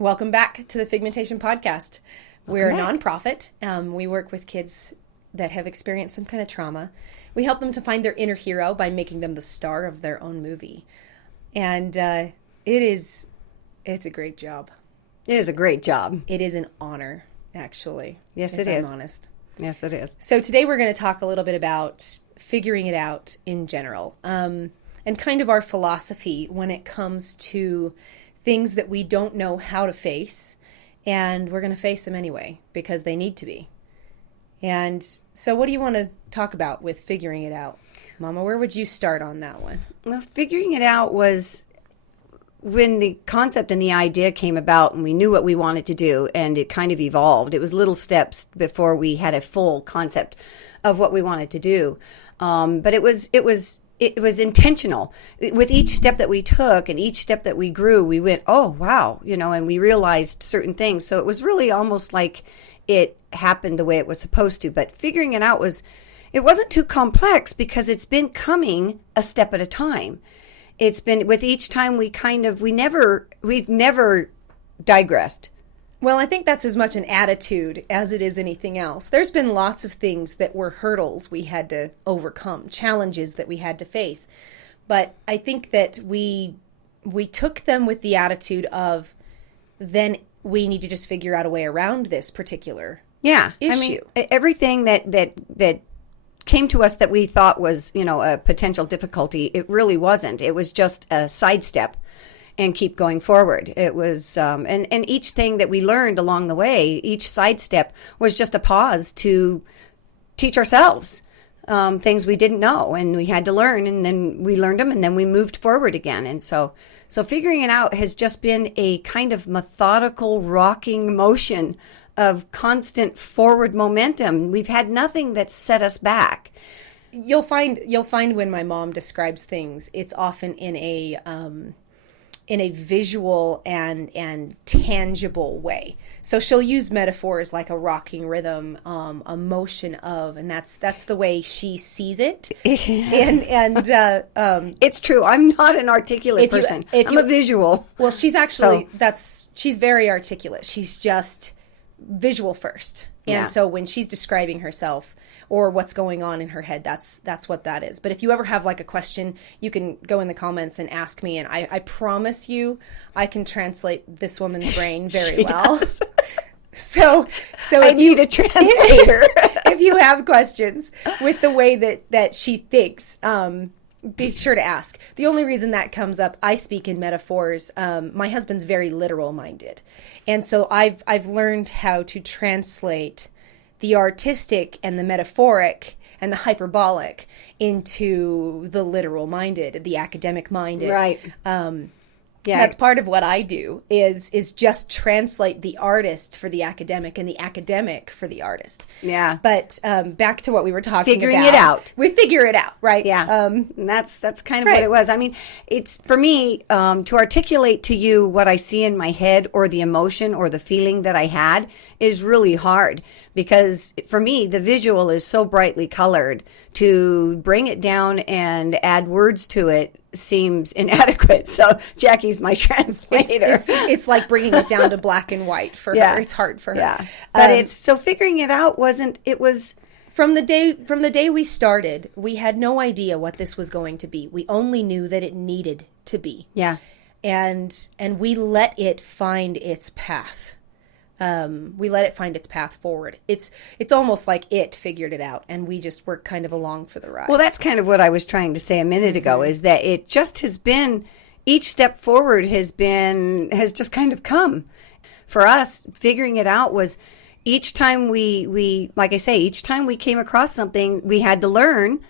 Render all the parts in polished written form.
Welcome back to the Figmentation podcast. We're a nonprofit. We work with kids that have experienced some kind of trauma. We help them to find their inner hero by making them the star of their own movie. And it's a great job. It is a great job. It is an honor, actually. Yes, if it is. I'm honest. Yes, it is. So today we're going to talk a little bit about figuring it out in general, and kind of our philosophy when it comes to things that we don't know how to face, and we're going to face them anyway because they need to be. And so what do you want to talk about with figuring it out? Mama, where would you start on that one? Well, figuring it out was when the concept and the idea came about and we knew what we wanted to do, and it kind of evolved. It was little steps before we had a full concept of what we wanted to do. But it was intentional. With each step that we took and each step that we grew, we went, oh, wow, and we realized certain things. So it was really almost like it happened the way it was supposed to. But figuring it out it wasn't too complex because it's been coming a step at a time. It's been with each time we've never digressed. Well, I think that's as much an attitude as it is anything else. There's been lots of things that were hurdles we had to overcome, challenges that we had to face. But I think that we took them with the attitude of, then we need to just figure out a way around this particular issue. I mean, everything that came to us that we thought was, a potential difficulty, it really wasn't. It was just a sidestep and keep going forward. It was, and each thing that we learned along the way, each sidestep was just a pause to teach ourselves things we didn't know, and we had to learn, and then we learned them, and then we moved forward again. And so figuring it out has just been a kind of methodical rocking motion of constant forward momentum. We've had nothing that set us back. You'll find when my mom describes things, it's often in a visual and tangible way. So she'll use metaphors like a rocking rhythm, a motion of, and that's the way she sees it. and it's true. I'm not an articulate person. I'm a visual. Well, she's actually she's very articulate. She's just visual first. And so when she's describing herself or what's going on in her head, that's what that is. But if you ever have like a question, you can go in the comments and ask me, and I promise you I can translate this woman's brain very well. So I need a translator. If you have questions with the way that she thinks, be sure to ask. The only reason that comes up, I speak in metaphors. My husband's very literal minded. And so I've learned how to translate the artistic and the metaphoric and the hyperbolic into the literal minded, the academic minded. Right. That's part of what I do is just translate the artist for the academic and the academic for the artist. Yeah. But back to what we were talking about. Figuring it out. We figure it out, right? Yeah. And that's kind of what it was. I mean, it's for me to articulate to you what I see in my head or the emotion or the feeling that I had is really hard because for me, the visual is so brightly colored. To bring it down and add words to it seems inadequate. So Jackie's my translator. It's like bringing it down to black and white for her. It's hard for her. Yeah. But figuring it out was from the day we started, we had no idea what this was going to be. We only knew that it needed to be. Yeah. And we let it find its path. We let it find its path forward. It's almost like it figured it out, and we just were kind of along for the ride. Well, that's kind of what I was trying to say a minute ago, is that it just has been, each step forward has just kind of come. For us, figuring it out was each time we like I say, each time we came across something, we had to learn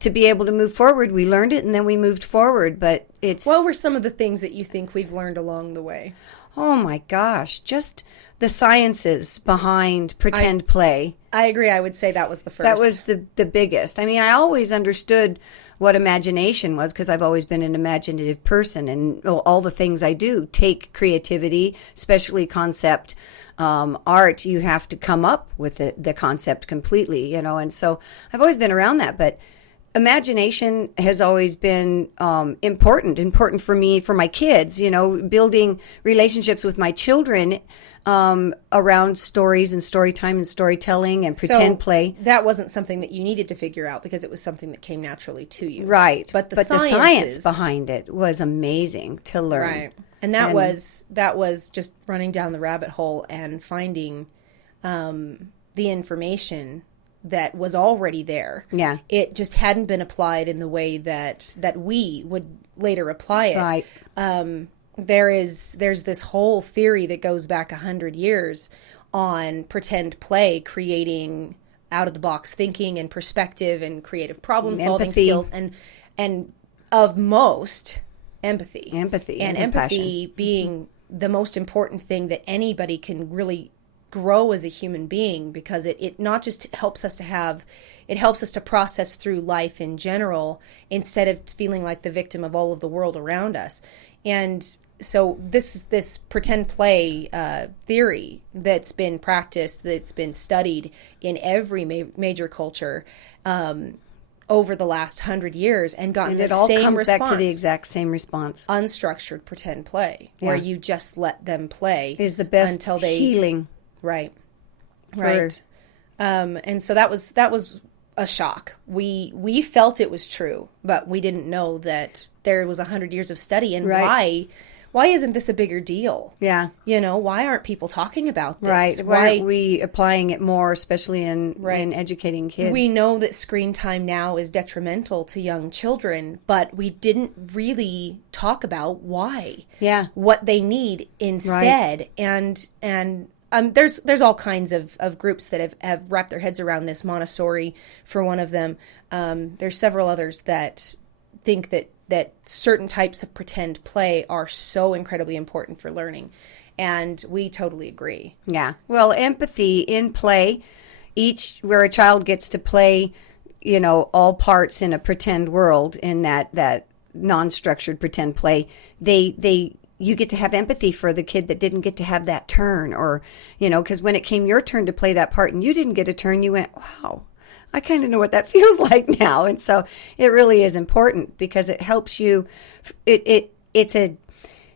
to be able to move forward. We learned it, and then we moved forward. But what were some of the things that you think we've learned along the way? Oh my gosh, just the sciences behind pretend play. I agree. I would say that was the first. That was the biggest. I mean, I always understood what imagination was because I've always been an imaginative person, and all the things I do take creativity, especially concept art. You have to come up with the concept completely, and so I've always been around that. But imagination has always been important for me, for my kids, building relationships with my children around stories and story time and storytelling and pretend play. That wasn't something that you needed to figure out because it was something that came naturally to you. Right. But the science behind it was amazing to learn. Right. And that was just running down the rabbit hole and finding the information that was already there. Yeah. It just hadn't been applied in the way that we would later apply it. Right. There's this whole theory that goes back 100 years on pretend play, creating out of the box thinking and perspective and creative problem solving skills, and of most empathy. And empathy being the most important thing that anybody can really grow as a human being, because it not just helps us to process through life in general instead of feeling like the victim of all of the world around us. And so this pretend play theory that's been practiced, that's been studied in every major culture over the last 100 years and gotten the same response. It all comes back to the exact same response. Unstructured pretend play, where you just let them play. Is the best until they healing. Right. Right. And so that was a shock. We felt it was true, but we didn't know that there was 100 years of study. And why isn't this a bigger deal? Yeah. Why aren't people talking about this? Right. Why aren't we applying it more, especially in educating kids? We know that screen time now is detrimental to young children, but we didn't really talk about why. Yeah. What they need instead. Right. And there's all kinds of groups that have wrapped their heads around this. Montessori, for one of them. There's several others that think that certain types of pretend play are so incredibly important for learning. And we totally agree. Yeah. Well, empathy in play, where a child gets to play, all parts in a pretend world, in that non-structured pretend play, you get to have empathy for the kid that didn't get to have that turn, or, because when it came your turn to play that part and you didn't get a turn, you went, wow, I kind of know what that feels like now. And so it really is important because it helps you. It's a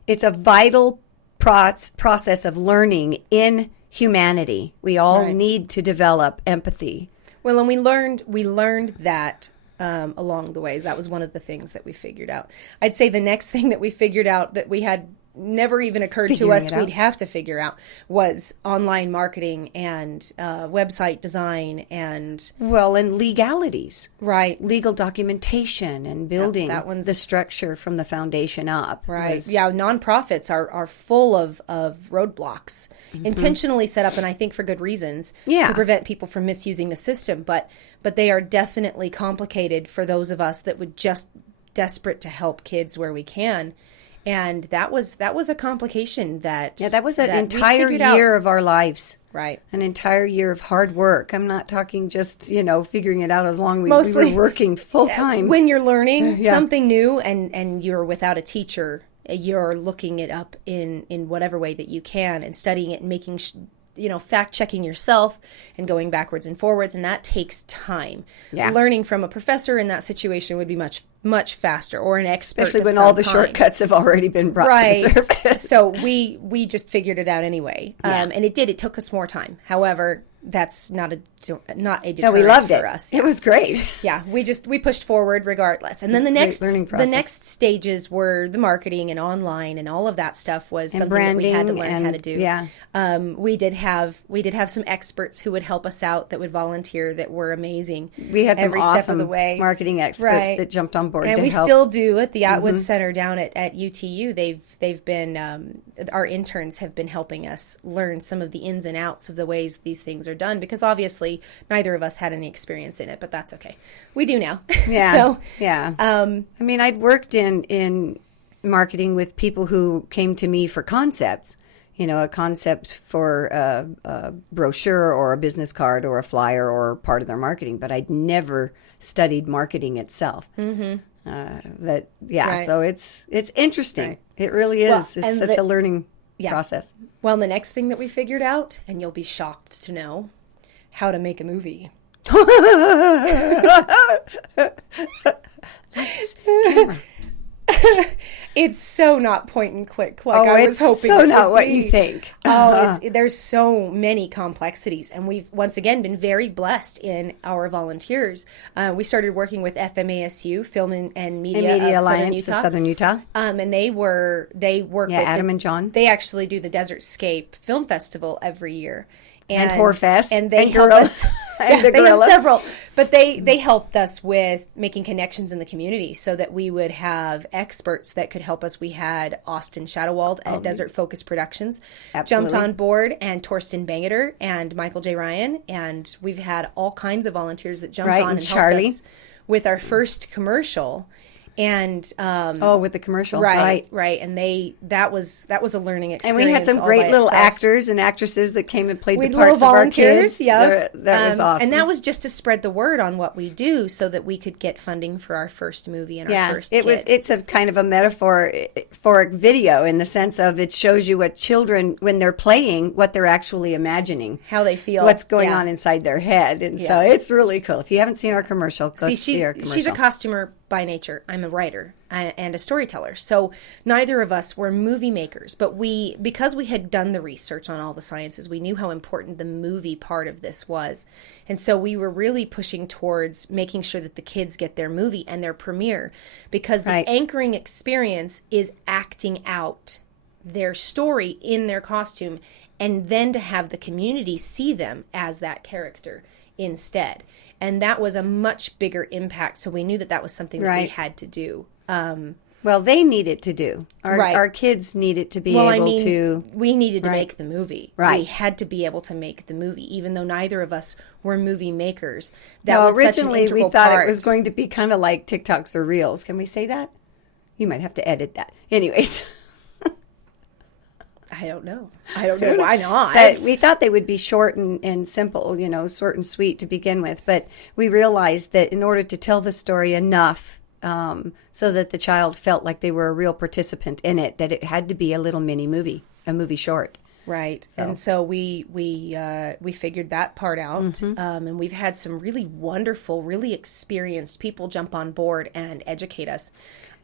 vital process of learning in humanity. We all need to develop empathy. Well, and we learned that along the ways. That was one of the things that we figured out. I'd say the next thing that we figured out that we had never even occurred to us we'd have to figure out was online marketing and website design and legalities. Right. Legal documentation and building the structure from the foundation up. Right. Nonprofits are full of roadblocks, intentionally set up, and I think for good reasons, to prevent people from misusing the system. But they are definitely complicated for those of us that would just desperate to help kids where we can. And that was a complication that was an entire year of our lives. Right. An entire year of hard work. I'm not talking just, figuring it out as long as we were working full time. When you're learning something new and you're without a teacher, you're looking it up in whatever way that you can and studying it and making fact checking yourself and going backwards and forwards, and that takes time. Yeah. Learning from a professor in that situation would be much faster, or an expert, especially when all the shortcuts have already been brought to the surface. So we just figured it out anyway, and it took us more time. However, that's not a deterrent no, we loved for us. Yeah. It was great. Yeah, we pushed forward regardless. And then the next stages were the marketing and online and all of that stuff was something that we had to learn how to do. Yeah. We did have some experts who would help us out, that would volunteer, that were amazing. We had some every awesome step of the way. Marketing experts that jumped on board, and to we help. Still do at the Atwood Center down at UTU. They've been our interns have been helping us learn some of the ins and outs of the ways these things are done, because obviously neither of us had any experience in it, but that's okay. We do now. Yeah. So yeah. I'd worked in marketing with people who came to me for concepts. A concept for a brochure or a business card or a flyer or part of their marketing, but I'd never studied marketing itself. Mm-hmm. So it's interesting. Right. It really is. Well, it's such a learning process. Well, the next thing that we figured out, and you'll be shocked to know, how to make a movie. It's so not point and click like Oh, I was it's hoping so it not would what be. you think. Oh, there's so many complexities, and we've once again been very blessed in our volunteers. We started working with FMASU, Film and Media, Media of Southern Alliance Utah. of Southern Utah. And they work with Adam and John. They actually do the Desertscape Film Festival every year. And Horfest. And they And help Gorilla. us. And the they have Gorilla. several. But they helped us with making connections in the community so that we would have experts that could help us. We had Austin Shadowald at Desert Focus Productions Absolutely. jumped on board, and Torsten Bangeter and Michael J. Ryan. And we've had all kinds of volunteers that jumped Right, on and and Charlie. helped us with our first commercial. And With the commercial. right. And that was a learning experience. And we had some all great by little itself. actors and actresses that came and played We the had little parts of our volunteers, kids. yeah. That was awesome. And that was just to spread the word on what we do, so that we could get funding for our first movie and our first it was. kid. It's a kind of a metaphoric video in the sense of it shows you what children, when they're playing, what they're actually imagining, How they feel, what's going yeah. on inside their head, and so it's really cool. If you haven't seen our commercial, go see our commercial. She's a costumer by nature. I'm a writer and a storyteller. So neither of us were movie makers, but because we had done the research on all the sciences, we knew how important the movie part of this was. And so we were really pushing towards making sure that the kids get their movie and their premiere, because the anchoring experience is acting out their story in their costume, and then to have the community see them as that character instead. And that was a much bigger impact. So we knew that was something that we had to do. Well, they needed to do. Our kids needed to be able to. We needed to make the movie. Right. We had to be able to make the movie, even though neither of us were movie makers. That was originally such an we integral thought part. it was going to be kind of like TikToks or Reels. Can we say that? You might have to edit that. Anyways. I don't know why not. But we thought they would be short and simple, short and sweet to begin with. But we realized that in order to tell the story enough so that the child felt like they were a real participant in it, that it had to be a little mini movie, a movie short. Right. And so we figured that part out. And we've had some really wonderful, really experienced people jump on board and educate us.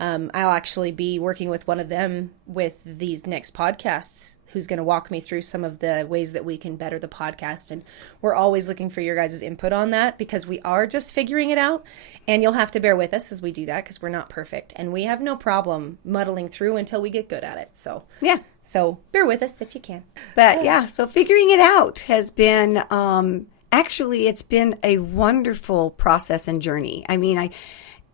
I'll actually be working with one of them with these next podcasts, who's going to walk me through some of the ways that we can better the podcast. And we're always looking for your guys' input on that, because we are just figuring it out. And you'll have to bear with us as we do that, because we're not perfect. And we have no problem muddling through until we get good at it. So So bear with us if you can. But so figuring it out has been, actually, it's been a wonderful process and journey. I mean,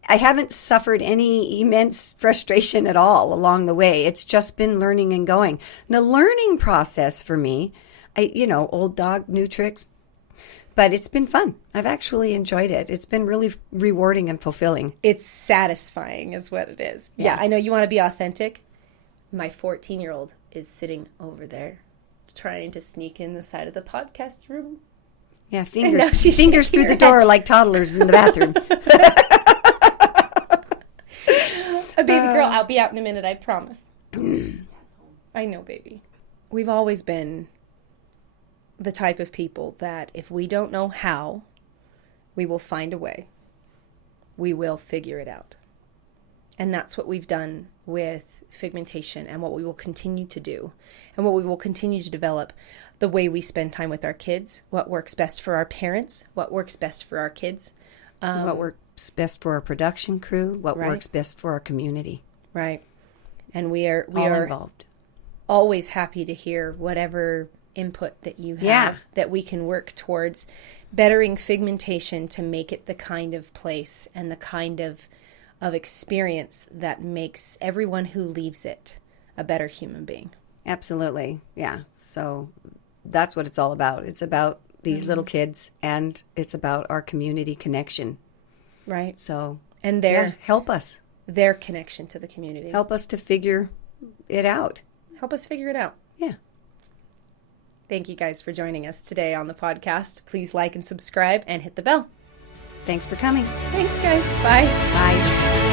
I haven't suffered any immense frustration at all along the way. It's just been learning and going. The learning process for me, old dog, new tricks, but it's been fun. I've actually enjoyed it. It's been really rewarding and fulfilling. It's satisfying is what it is. Yeah, I know you want to be authentic. My 14-year-old is sitting over there trying to sneak in the side of the podcast room. Yeah, now she's fingers through shaking the her door like toddlers in the bathroom. Baby girl, I'll be out in a minute, I promise. I know, baby. We've always been the type of people that if we don't know how, we will find a way. We will figure it out. And that's what we've done with Figmentation, and what we will continue to do, and what we will continue to develop, the way we spend time with our kids, what works best for our parents, what works best for our kids. What works best for our production crew, what works best for our community. Right. And we are involved. Always happy to hear whatever input that you have, that we can work towards bettering Figmentation to make it the kind of place and the kind of experience that makes everyone who leaves it a better human being. Absolutely. Yeah. So that's what it's all about. It's about these little kids, and it's about our community connection. Right. So, and help us. Their connection to the community. Help us to figure it out. Help us figure it out. Yeah. Thank you guys for joining us today on the podcast. Please like and subscribe and hit the bell. Thanks for coming. Thanks, guys. Bye. Bye.